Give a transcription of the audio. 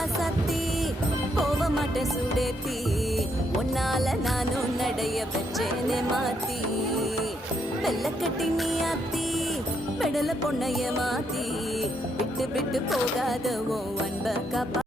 ராசாத்தி போக மாட்டேன் சுடேத்தி உன்னால நானும் நடைய வச்சேனே மாத்தி வெள்ள கட்டி நீ ஆத்தி பெடல பொண்ணைய மாத்தி விட்டு விட்டு போகாத உன் அன்ப காப்பா